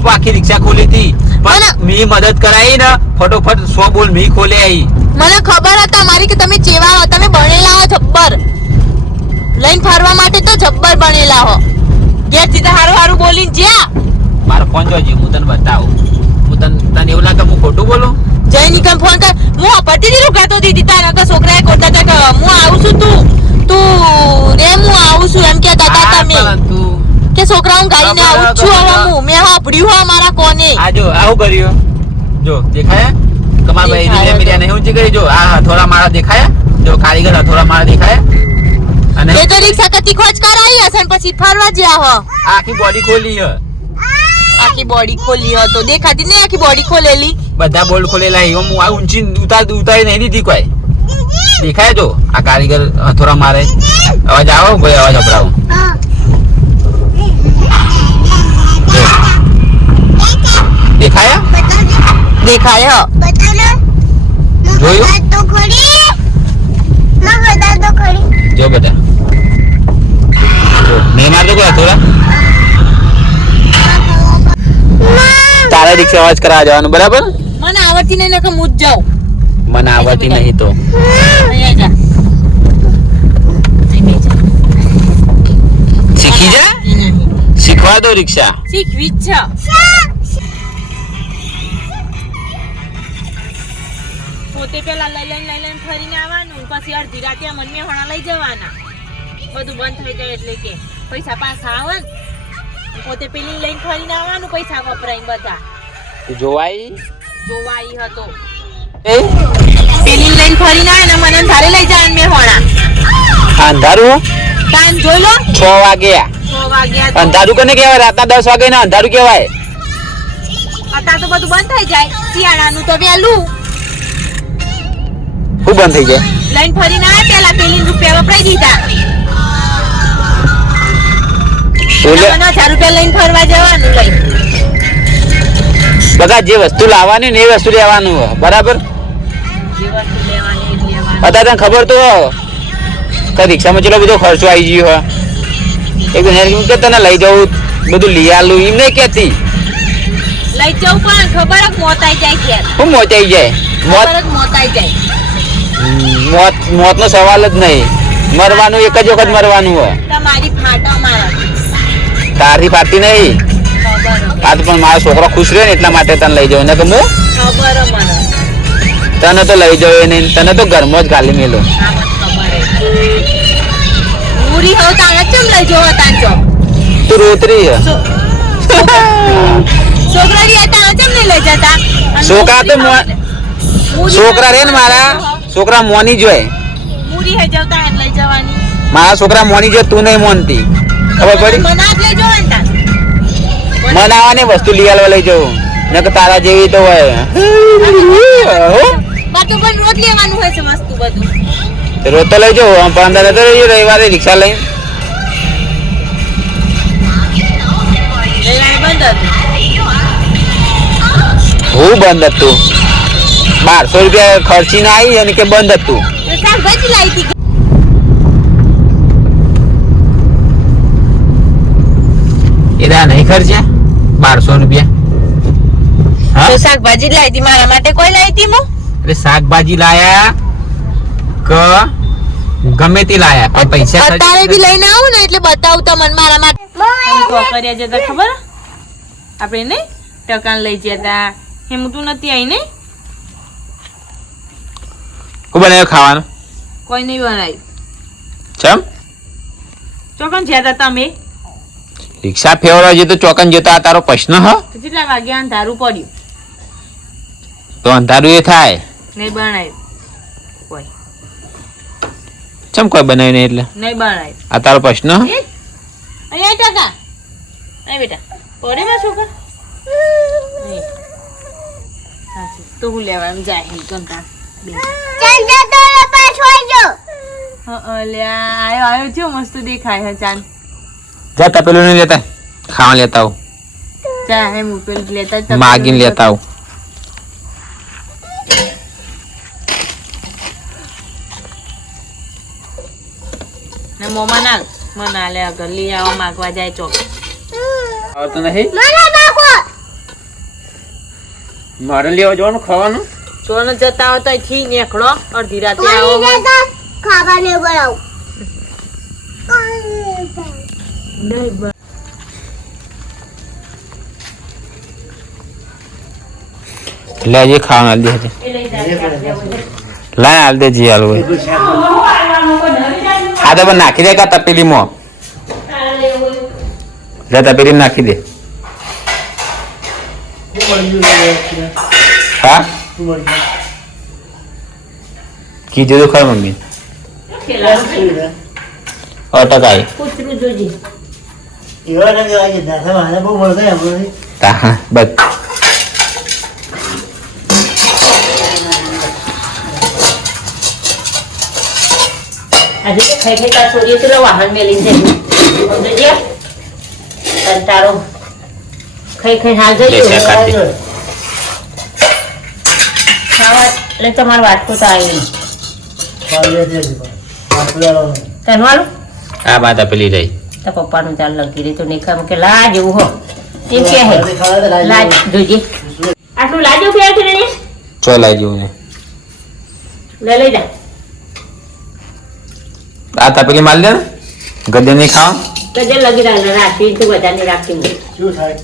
બાપા આખી રિક્ષા ખોલી હતી. પણ મી મદદ કરાઈ ને ફટોફટ સો બોલ મી ખોલે આવી મને ખબર હતા મારી કે તમે ચેવા હો તમે ભણેલા હો જબ્બર. લઈને ફરવા માટે તો જબ્બર બનેલા હો. ઘેરથી સીધા હારું હારું બોલીને જ્યાં. મારો ફોન જોજે હું તને બતાવું. હું તને તને એવું લાગે હું ખોટું બોલું? જય નિકમ ફોન કર. હું પટી દીધું ગાતો દીધી તારા છોકરાએ કોટા હતા હું આવું છું તું તું રે હું આવું છું એમ કહેતા હતા હા, તમે પરંતુ કે છોકરા હું ગાડીને આવું જ છું હવે હું. મેં સાંભળ્યું હો મારા કોને? આ જો આવું કર્યું? જો દેખાયા? કમાલ ભાઈ દેખાયા રીલે મીડિયા નહીં ઊંચી કરી જો આ હથોડા મારા દેખાયા? જો કારીગર હથોડા મારા દેખાયા? અને એ તો રિક્ષા કતી ખોજ કરાવી હશે ને પછી ફરવા જ્યા હો. આ આખી બોડી ખોલી છે આખી બોડી ખોલી હતો દેખાતી નહીં આખી બોડી ખોલેલી? બધા બોલ્ડ ખોલેલા છે. હું આ ઊંચી ઉતાર ઉતારી નહીં દીધી કોઈ. દેખાય જો આ કારીગર હથોડા મારે અવાજ આવો ભાઈ અવાજ અપડાવો દેખાયા? જોયું? જો બધા. જો નહીં મારતો કોઈ થોડા તારા રિક્ષા અવાજ કરાવવા જવાનું બરાબર? મને આવડતી નહીં નકર હું જ જાઉં. મને આવડતી નહીં તો. શીખી જા? શીખવા દો રિક્ષા. શીખવી જ છે. પોતે પેલા લઈ લઈને લઈ લઈને ફરીને આવવાનું પછી અડધી રાતે મમ્મી હોણા લઈ જવાના. બધું બંધ થઈ જાય એટલે કે પૈસા પાછા આવે પોતે પેલી લઈને ફરીને આવવાનું પૈસા વપરાય બધા. જોવાઈ? જોવાઈ હતો. પેલી લઈને ફરીને આવે ને મને ધારે લઈ જાય મેં હોણા. અંધારું? ટાઈમ જોઈ લો. છ વાગ્યા. છ વાગ્યા અંધારું કોને કહેવાય? રાતના દસ વાગે ને અંધારું કહેવાય. અત્યારે તો બધું બંધ થઈ જાય. શિયાળાનું તો વહેલું. શું બંધ થઈ જાય. લાઈન ફરીને આવે પેલા પેલી રૂપિયા વપરાઈ દીધા. બધા જે વસ્તુ લાવવાની ને એ વસ્તુ લેવાનું બરાબર? અત્યારે તને ખબર તો કે રિક્ષામાં ચેટલો બધો ખર્ચો આવી ગયો એક કે તને લઈ જવું બધું લઈ આલું એમ નહીં કેતી લઈ જવું પણ ખબર મોત મોતાઈ જાય હું મોચાઈ જાય. મોત મોત જ જાય. મોત મોતનો સવાલ જ નહીં. મરવાનું એક જ વખત મરવાનું હોય. તમારી ફાટા મારા તારી ફાટી નહીં. આ તો પણ મારો છોકરો ખુશ રહ્યો ને એટલા માટે તને લઈ જાવ ને કે હું? ખબર મને. તને તો લઈ જાવ નહીં. તને તો ઘરમાં જ ગાલી મેલો. હે પૂરી હોવ તાને ચમ લઈ જવો તાન જો તું રોતરી છે છોકરા રી તાને ચમ લઈ જતા? છોકરા તો છોકરા રે ને મારા. છોકરા મોની જોય. મૂરી હે જવતા એમ લઈ જવાની. મારા છોકરા મોની જોય તું નહીં મોનતી. ખબર પડી? મને આજ લઈ જવો ને મનાવાની વસ્તુ લઈ આલવા લઈ જવું. ને કે તારા જેવી તો હોય. પણ રોજ લેવાનું હોય છે વસ્તુ બધું. તો લઈ જવું. આમ અંદર તો રવિવારે રિક્ષા લઈ હું બંધ હતું? બારસો રૂપિયા ખર્ચી ના આવી અને કે બંધ હતું તો. શાકભાજી લાવી હતી. એના નહીં ખર્ચ્યા? બારસો રૂપિયા. હા? શાકભાજી લાવી હતી. મારા માટે કોઈ લાવી હતી મો? શાકભાજી લાયા ક ગમે તે લાયા પણ પૈસા અત્યારે બી લઈને આવું ને એટલે બતાવું તમને મારા માટે. કર્યા જતા ખબર? આપણે નહીં ટકાન લઈ જતા. એમ તું નથી આવી નહીં શું બનાવ્યો ખાવાનું? કોઈ નહીં બનાવ્યું ચમ? ચોકન જ્યાં હતા તમે? રિક્ષા ફેરવા તો ચોકન જતો આ તારો પ્રશ્ન હ. કેટલા વાગે અંધારું પડ્યું? તો અંધારું એ થાય. નહીં બનાવ્યું કોઈ. ચમ કોઈ બનાવ્યું નહીં એટલે? નહીં બનાવ્યું આ તારો પ્રશ્ન હ? અહીંયા ટકા અહીં બેટા. પડે માં છોકરા? તો હું લેવા એમ જાય હી કંટા અલ્યા આયો આયો છે મસ્ત દેખાય હે ચાંદ જા તપેલું નહીં લેતા. ખાવા લેતા આવું. ચા હે મુપેલ લેતા માગીને લેતા આવું. મોમાં ના મના લે અગર લઈ આવો માગવા જાય ચોક. આવતું નહીં? મારે લેવા જવાનું ખાવાનું? ચોન જતા હોય તો થી નીકળો. અડધી રાતે આવો. ખાવાને બનાવ. નહીં લે જે ખાવાનું હાલ દે લાય હાલ દે જી હાલ હોય. હા તો નાખી દે કા તપેલીમાં? લે તપેલી નાખી દે. હા? કીધું તો ખરું મમ્મી અટકાય તા બસ આજે તો ખાઈ ખાઈ કા છોરીએ પેલો વાહન મેલીને જઈ કંટાળો ખાઈ ખાઈ હાલ લે જઈ શેક કાઢી દે. ખાવા એટલે તમારે વાટકો તો આવી તનવાળું આ વાત તપેલી રહી. તો પપ્પાનું ચાલ લગી રહી. તો નહીં ખામ કે લા જેવું હો. એમ કે હે. લાજ જોજે. આટલું લાજો કે છે ને ચો લાઈ જેવું ને લે લઈ જા. આ તપેલી માલ દે ગજે નહીં ખાવા. ગજે લગી રહ્યા રાખી તો બધાને રાખી શું થાય?